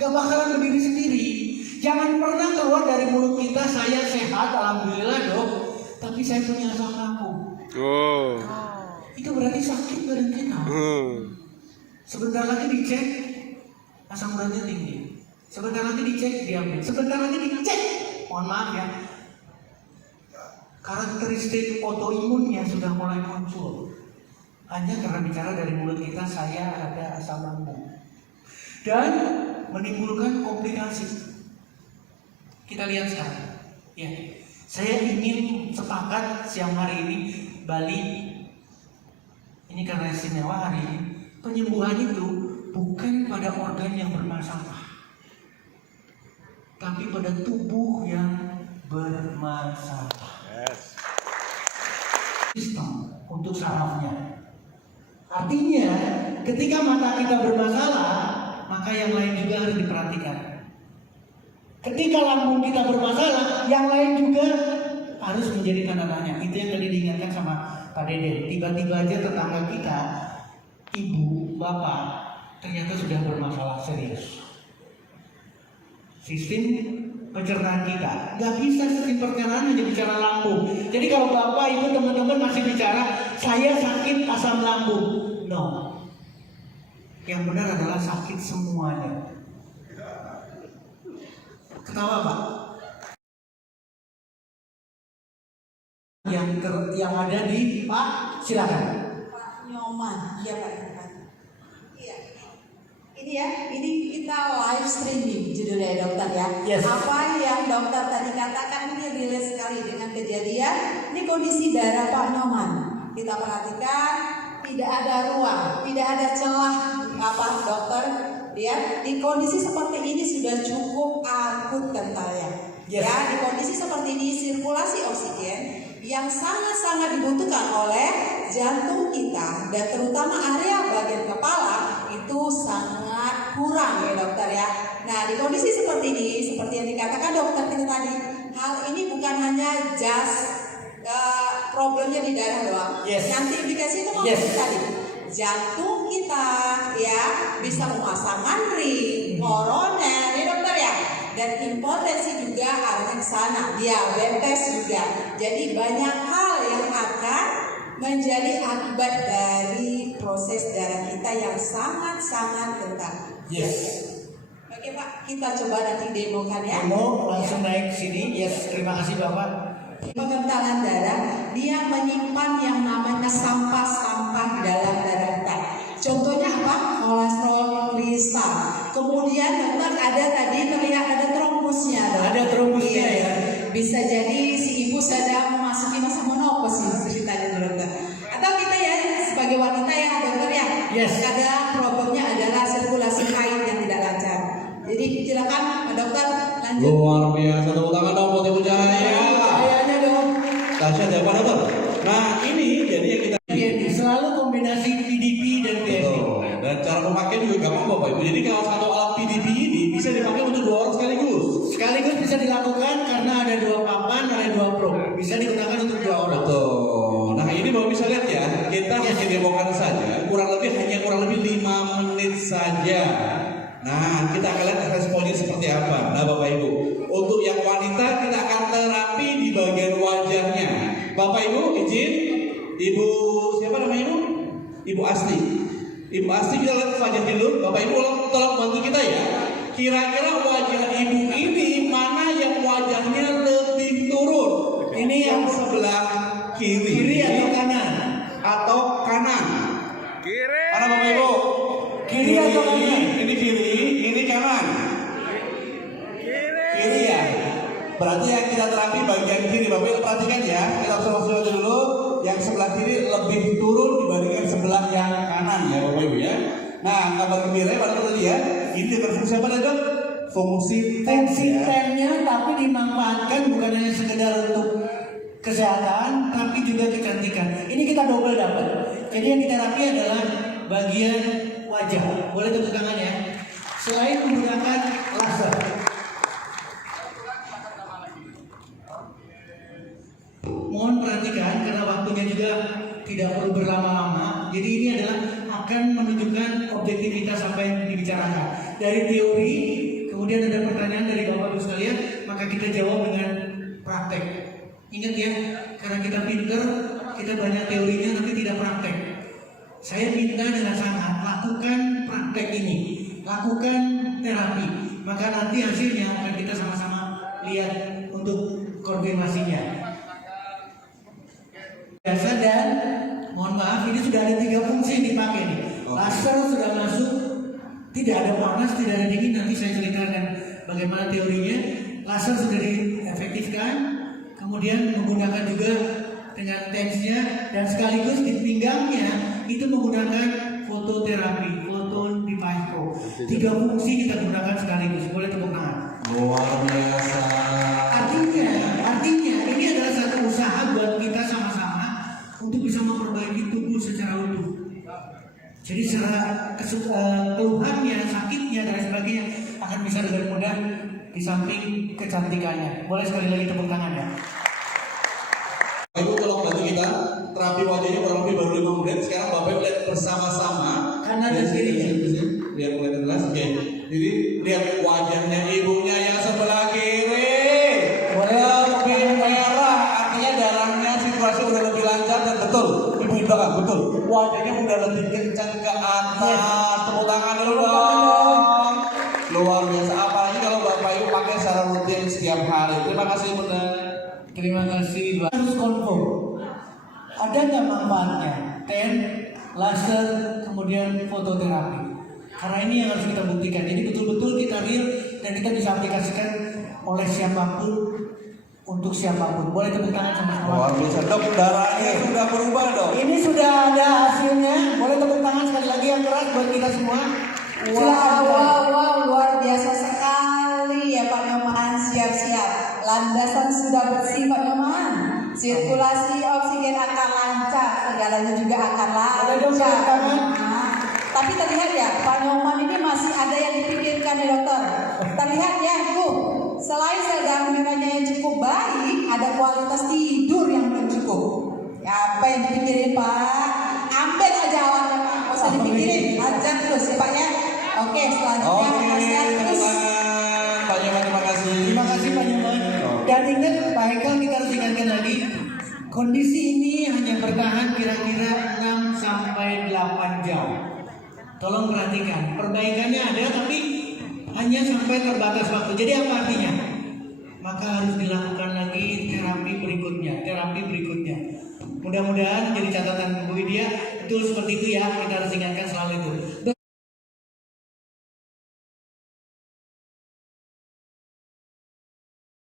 Gak bakalan berdiri sendiri. Jangan pernah keluar dari mulut kita, saya sehat, alhamdulillah dok, tapi saya punya asam lambung. Itu berarti sakit badan kita. Sebentar lagi dicek asam uratnya tinggi, sebentar lagi dicek diabetes, sebentar lagi dicek, mohon maaf ya, karakteristik autoimunnya sudah mulai muncul. Hanya karena bicara dari mulut kita, saya ada asam lambung, dan menimbulkan komplikasi. Kita lihat sekarang, ya. Saya ingin sepakat siang hari ini Bali ini karena istimewa hari ini. Penyembuhan itu bukan pada organ yang bermasalah, tapi pada tubuh yang bermasalah. Sistem untuk sarafnya. Artinya, ketika mata kita bermasalah, maka yang lain juga harus diperhatikan. Ketika lambung kita bermasalah, yang lain juga harus menjadi tanda tanya. Itu yang tadi diingatkan sama Pak Deden. Tiba-tiba aja tetangga kita, ibu, bapak, ternyata sudah bermasalah serius. Sistem pencernaan kita nggak bisa, sistem pencernaan hanya bicara lambung. Jadi kalau bapak, ibu, teman-teman masih bicara saya sakit asam lambung, no. Yang benar adalah sakit semuanya. Ketawa Pak? Yang ada di Pak, silakan. Pak Nyoman, iya Pak Nyoman. Iya. Ini ya, ini kita live streaming judulnya ya dokter ya. Yes. Apa yang dokter tadi katakan ini relate sekali dengan kejadian. Ini kondisi darah Pak Nyoman. Kita perhatikan, tidak ada ruang, tidak ada celah apa dokter. Ya, di kondisi seperti ini sudah cukup akut kentalnya. Yes. Ya, di kondisi seperti ini sirkulasi oksigen yang sangat-sangat dibutuhkan oleh jantung kita dan terutama area bagian kepala itu sangat kurang ya dokter ya. Nah, di kondisi seperti ini, seperti yang dikatakan dokter kita tadi, hal ini bukan hanya just problemnya di darah doang. Yes. Nanti indikasi itu mau tadi. Jantung kita ya bisa memasangkan ring, koroner ya dokter ya, dan impotensi juga arahnya ke sana, diabetes juga. Jadi banyak hal yang akan menjadi akibat dari proses darah kita yang sangat-sangat kental. Yes. Oke Pak, kita coba nanti demokan ya. Demo langsung naik sini. Yes, terima kasih Bapak. Pengentalan darah, dia menyimpan yang namanya sampah-sampah dalam darah kita. Contohnya apa? Kolesterol kristal. Kemudian dokter ada tadi terlihat ada trombusnya. Ada trombusnya ya. Bisa jadi si ibu sedang memasuki masa menopause ceritanya dokter. Atau kita ya sebagai wanita ya dokter ya. Yes. Kadang problemnya adalah sirkulasi haid yang tidak lancar. Jadi silakan dokter lanjut. Luar biasa, tepuk tangan dong buat Ibu Cahaya. Cahayanya dong. Dahsyat ya Pak Dokter. Nah ini jadi yang kita Selalu kombinasi PDP dan PSP. dan cara memakai juga gampang Bapak Ibu. Jadi kalau satu alat PDP ini bisa dipakai untuk 2 orang sekaligus. Sekaligus bisa dilakukan karena ada 2 papan, ada 2 probe. Bisa digunakan untuk 2 orang. Betul. Nah ini Bapak bisa lihat ya, kita hanya demokan saja, kurang lebih 5 menit saja. Nah kita akan lihat responnya seperti apa. Nah Bapak Ibu, untuk yang wanita kita akan terapi di bagian wajahnya. Bapak Ibu izin, Ibu siapa namanya Ibu? Ibu Asti. Ibu Asti kita lihat wajah dulu. Bapak Ibu tolong bantu kita ya. Kira-kira wajah Ibu ini mana yang wajahnya lebih turun? Ini yang sebelah kiri. Kiri atau kanan? Atau kanan? Kiri. Mana Bapak Ibu? Kiri atau kanan? Ini kiri, ini kanan. Kiri ya. Berarti yang kita terapi bagian kiri. Bapak Ibu perhatikan ya. Kita observasi dulu. Yang sebelah kiri lebih turun dibandingkan sebelah yang kanan ya Bapak Ibu ya. Nah, kabar gembira pada tadi ya. Ini berfungsi apa dok? Fungsi Fungsi ya. temnya tapi dimanfaatkan bukan hanya sekedar untuk kesehatan tapi juga kecantikan. Ini kita double dapat. Jadi yang kita terapi adalah bagian wajah. Boleh tepuk tangan ya. Selain menggunakan laser. Mohon perhatikan karena waktunya juga tidak perlu berlama-lama. Jadi ini adalah akan menunjukkan objektivitas apa yang dibicarakan. dari teori, kemudian ada pertanyaan dari Bapak Ibu sekalian, maka kita jawab dengan praktek. Ingat ya, karena kita pinter, kita banyak teorinya tapi tidak praktek. Saya minta dengan sangat, lakukan praktek ini, lakukan terapi, maka nanti hasilnya akan kita sama-sama lihat untuk konfirmasinya. Biasa dan mohon maaf, ini sudah ada 3 fungsi yang dipakai nih. Laser sudah masuk, tidak ada panas, tidak ada dingin. Nanti saya ceritakan bagaimana teorinya. Laser sudah diefektifkan, kemudian menggunakan juga dengan tensnya, dan sekaligus di pinggangnya itu menggunakan fototerapi, foton device pro. 3 fungsi kita gunakan sekaligus. Boleh tepuk tangan. Luar biasa. Artinya ini adalah satu usaha buat kita sama-sama untuk bisa memperbaiki tubuh secara utuh. Jadi secara keluhannya, sakitnya dan sebagainya akan bisa dengan mudah di samping kecantikannya. Boleh sekali lagi tepuk tangan ya. Ibu tolong bantu kita terapi wajahnya kurang lebih baru 5 menit. Sekarang Bapak Ibu lihat bersama-sama Kanan dan kirinya. Lihat mulai jelas. Oke. Jadi lihat wajahnya ibunya yang sebelah kiri. Lebih merah, artinya darahnya situasi udah lebih lancar dan betul. Ibu di belakang betul. Wajahnya udah lebih kencang ke atas. Tepuk tangan dulu dong. Luar biasa. Apalagi kalau Bapak Ibu pakai secara rutin setiap hari. Terima kasih Bunda. Terima kasih Pak. Harus confirm. Ada nggak manfaatnya? Laser, kemudian fototerapi. Karena ini yang harus kita buktikan. Jadi betul-betul kita real dan kita bisa aplikasikan oleh siapapun untuk siapapun. Boleh tepuk tangan sama semua. Luar biasa. Dok, darahnya sudah berubah dok. Ini sudah ada hasilnya. Boleh tepuk tangan sekali lagi yang keras buat kita semua. Wow, luar biasa sekali ya Pak Nyoman. Siap-siap. Landasan sudah bersih Pak Nyoman. Sirkulasi oksigen akan lancar, segalanya juga akan lancar. Tapi terlihat ya, Pak Nyoman ini masih ada yang dipikirkan ya dokter. Terlihat ya, tuh, selain sel merahnya yang cukup baik, ada kualitas tidur yang belum cukup. Ya, apa yang dipikirin Pak? Ambil aja awalnya Pak, nggak usah dipikirin, ajar terus ya Pak ya. Oke, selanjutnya sehat terus. Pak Nyoman, terima kasih. Terima kasih Pak Nyoman. Dan ingat Pak Haikal, kita harus ingatkan lagi, kondisi ini hanya bertahan kira-kira 6 sampai 8 jam. Tolong perhatikan, perbaikannya ada tapi hanya sampai terbatas waktu. Jadi apa artinya? Maka harus dilakukan lagi terapi berikutnya. Mudah-mudahan jadi catatan Bu Widya, betul seperti itu ya, kita harus ingatkan selalu itu.